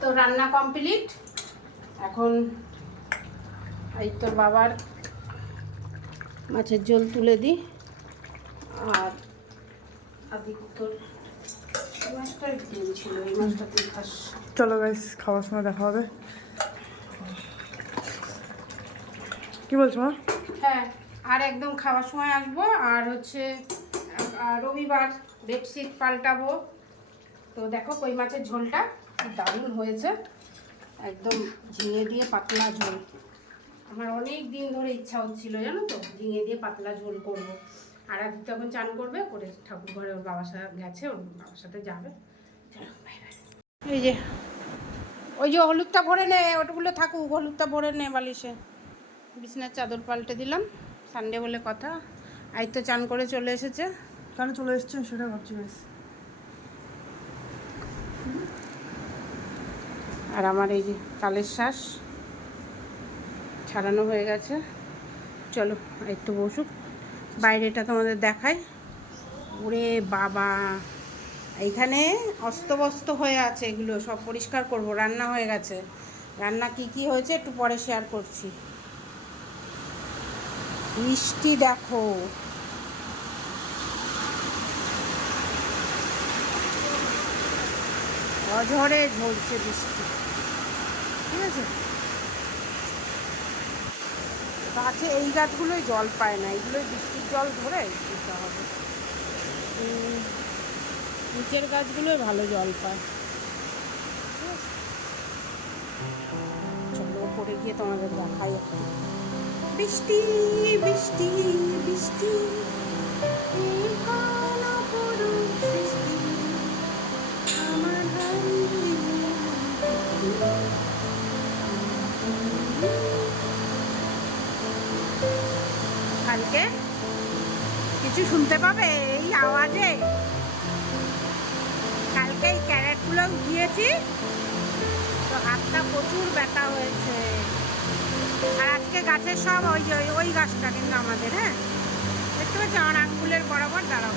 তো রান্না কমপ্লিট। এখন এই তোর বাবার মাছের ঝোল তুলে দিই। আর আদিত্যর মাছটা ডিম ছিল এই মাছটা তুই খাস। চলো গাইস খাওয়ার সময় দেখা হবে। কি বলছো মা? হ্যাঁ। আর একদম খাওয়ার সময় আসব আর হচ্ছে রবিবার বেডশিট পাল্টাবো। তো দেখো কই মাছের ঝোলটা দারুণ হয়েছে। একদম ঝিঙে দিয়ে পাতলা ঝোল। আমার অনেক দিন ধরে ইচ্ছা হচ্ছিল জানো তো? ঝিঙে দিয়ে পাতলা ঝোল করব। আর আজ তখন চান করবে করে ঠাকুর ঘরে ওর বাবার সাথে গেছে ওর বাবার সাথে যাবে। এই যে ওই যে হলুদটা ভরে নে ওটাগুলো থাকুক হলুদটা ভরে নে বালিশে। বিছনার চাদর পাল্টে দিলাম। সানডে বলে কথা। আই তো চান করে চলে এসেছে। কেন চলে এসছেন সেটা ভাবছি বেশ। আর আমার এই যে তালের শ্বাস ছাড়ানো হয়ে গেছে। চলো একটু বসুক। বাইরেটা তোমাদের দেখাই। ওরে বাবা। এইখানে অস্তবস্ত হয়ে আছে এগুলো। সব পরিষ্কার করব। রান্না হয়ে গেছে। রান্না কি কি হয়েছে একটু পরে শেয়ার করছি। মিষ্টি দেখো। অঝরে ঝরছে বৃষ্টি ঠিক আছে? গাছে এই গাছগুলোই জল পায় না এগুলোই বৃষ্টির জল ধরে দিতে হবে। নিচের গাছগুলোই ভালো জল পায়। ঠিক আছে? চলো উপরে গিয়ে তোমাদের দেখাই একটু। বৃষ্টি বৃষ্টি বৃষ্টি। কালকে কিছু শুনতে পাবে এই আওয়াজে। কালকে এই ক্যারেটগুলো উঠিয়েছি, তো হাতটা প্রচুর ব্যথা হয়েছে। আর আজকে গাছের সব ওই যে ওই- গাছটা কিন্তু আমাদের হ্যাঁ? দেখতে পাচ্ছি? আমার আঙ্গুলের বরাবর, দাঁড়াও।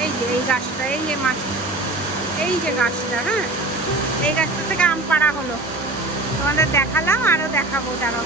এই যে, এই গাছটা, এই যে মাছ, এই যে গাছটা হ্যাঁ? এই গাছটা থেকে আম পাড়া হলো। তোমাদের দেখালাম, আরও দেখাবো, দাঁড়াও।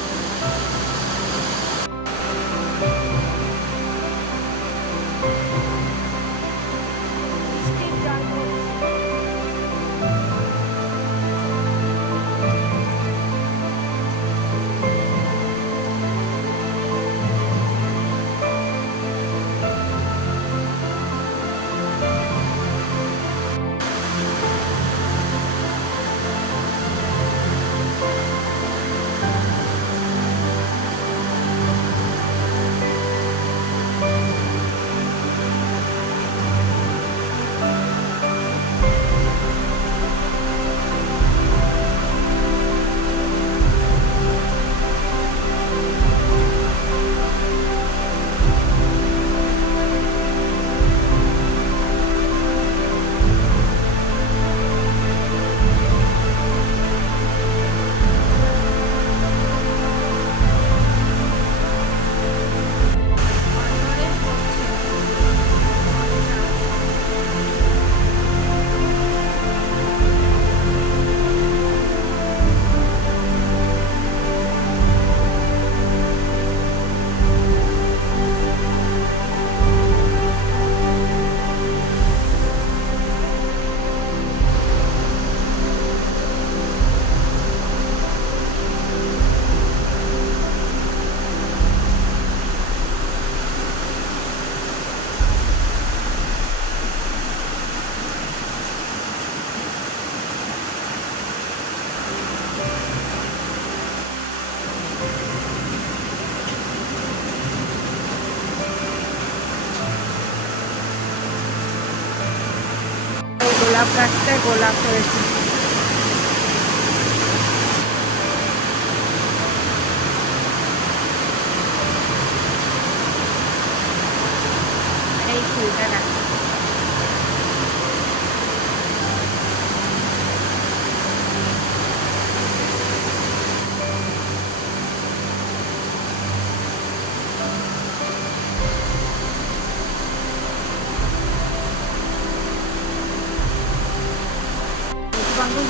গোলাপ গাছটায় গোলাপ হয়েছে।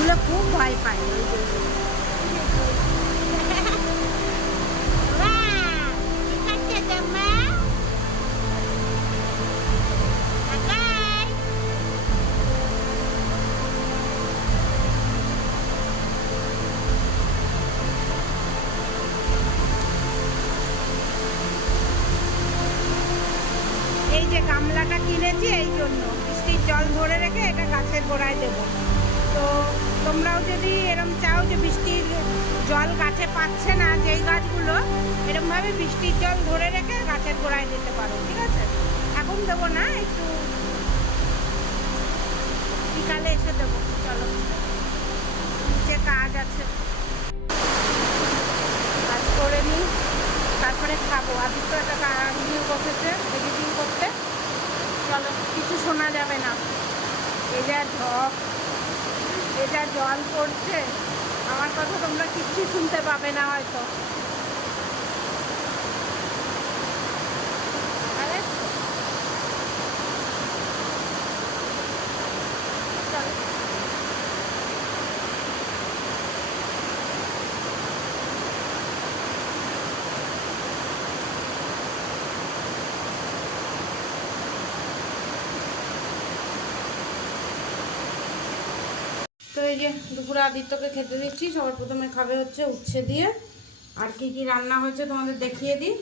গল্পগুলো খুব ভয় পায় এই যে গামলাটা কিনেছি, এই জন্য। বৃষ্টির জল ধরে রেখে এটা গাছের গোড়ায় দেবো। যদি এরম চাও যে বৃষ্টির জল গাছে পাচ্ছে না, যেই গাছগুলো, এরমভাবে বৃষ্টির জল ধরে রেখে গাছের গোড়ায় দিতে পারো, ঠিক আছে? এখন দেবো না, একটু বিকালে এসে দেবো, চলো। যে কাজ আছে। কাজ করে নিই তারপরে খাব। আদিত্য একটা নিয়ে বসেছে এডিটিং করতে চলো, কিছু শোনা যাবে না। এই যা এ যা জল পড়ছে আমার কথা তোমরা কিচ্ছু শুনতে পাবে না হয়তো। এই যে দুপুরে আদিত্যকে খেতে দিচ্ছি, সবার প্রথমে খাবে হচ্ছে উচ্ছে দিয়ে। আর কি কি রান্না হয়েছে তোমাদের দেখিয়ে দিই।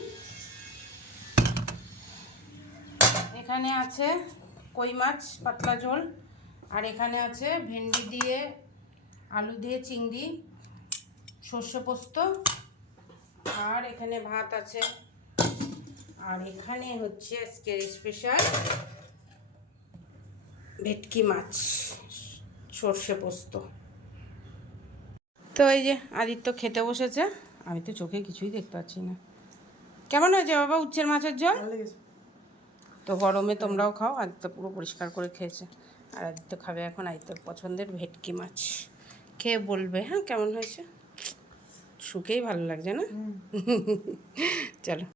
এখানে আছে কই মাছ, পাতলা ঝোল, আর এখানে আছে ভেন্ডি দিয়ে আলু দিয়ে চিংড়ি, সর্ষে পোস্ত, আর এখানে ভাত আছে। আর এখানে হচ্ছে আজকের স্পেশাল ভেটকি মাছ। সর্ষে পোস্ত। তো এই যে আদিত্য খেতে বসেছে আমি তো চোখে কিছুই দেখতে পাচ্ছি না। কেমন হয়েছে বাবা উচ্ছের মাছের জল তো গরমে তোমরাও খাও আদিত্য পুরো পরিষ্কার করে খেয়েছে। আর আদিত্য খাবে এখন আদিত্যর পছন্দের ভেটকি মাছ। খেয়ে বলবে হ্যাঁ কেমন হয়েছে? শুকেই ভালো লাগছে না? চলো।